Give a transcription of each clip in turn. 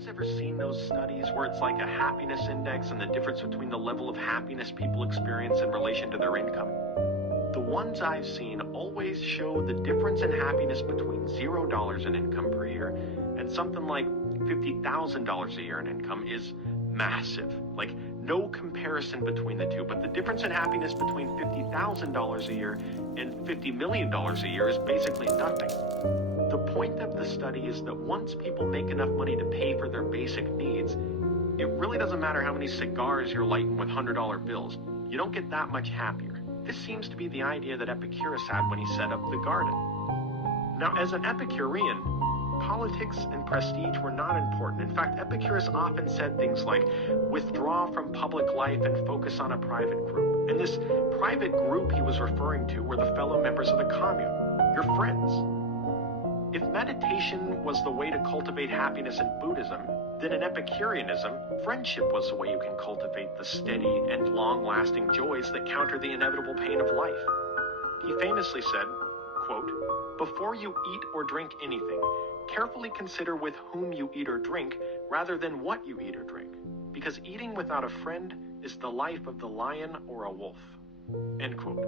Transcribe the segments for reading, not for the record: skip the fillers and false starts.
guys ever seen those studies where it's like a happiness index and the difference between the level of happiness people experience in relation to their income? The ones I've seen always show the difference in happiness between $0 in income per year and something like $50,000 a year in income is massive. Like, no comparison between the two, but the difference in happiness between $50,000 a year and $50 million a year is basically nothing. The point of the study is that once people make enough money to pay for their basic needs, it really doesn't matter how many cigars you're lighting with $100 bills. You don't get that much happier. This seems to be the idea that Epicurus had when he set up the garden. Now, as an Epicurean, politics and prestige were not important. In fact, Epicurus often said things like, withdraw from public life and focus on a private group. And this private group he was referring to were the fellow members of the commune, your friends. If meditation was the way to cultivate happiness in Buddhism, then in Epicureanism, friendship was the way you can cultivate the steady and long-lasting joys that counter the inevitable pain of life. He famously said, quote, "Before you eat or drink anything, carefully consider with whom you eat or drink rather than what you eat or drink, because eating without a friend is the life of the lion or a wolf." End quote.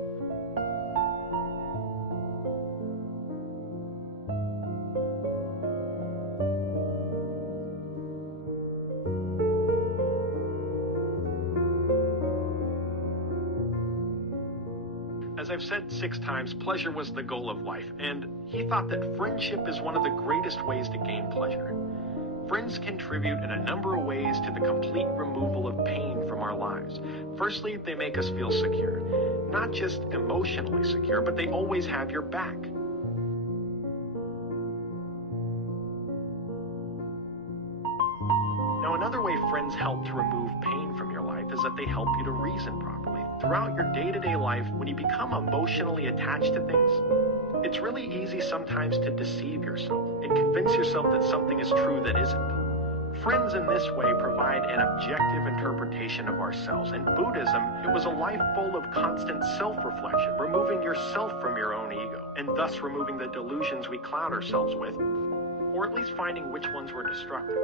As I've said 6 times, pleasure was the goal of life, and he thought that friendship is one of the greatest ways to gain pleasure. Friends contribute in a number of ways to the complete removal of pain from our lives. Firstly, they make us feel secure. Not just emotionally secure, but they always have your back. Now, another way friends help to remove pain from your life is that they help you to reason properly. Throughout your day-to-day life, when you become emotionally attached to things, it's really easy sometimes to deceive yourself and convince yourself that something is true that isn't. Friends in this way provide an objective interpretation of ourselves. In Buddhism, it was a life full of constant self-reflection, removing yourself from your own ego, and thus removing the delusions we cloud ourselves with, or at least finding which ones were destructive.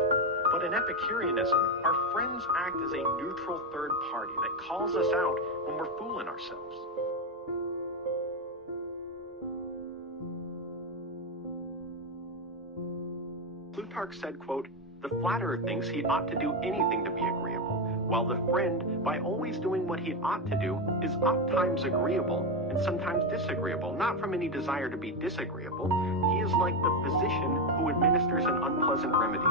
But in Epicureanism, our friends act as a neutral third party that calls us out when we're fooling ourselves. Plutarch said, quote, "The flatterer thinks he ought to do anything to be agreeable, while the friend, by always doing what he ought to do, is ofttimes agreeable and sometimes disagreeable, not from any desire to be disagreeable. He is like the physician who administers an unpleasant remedy.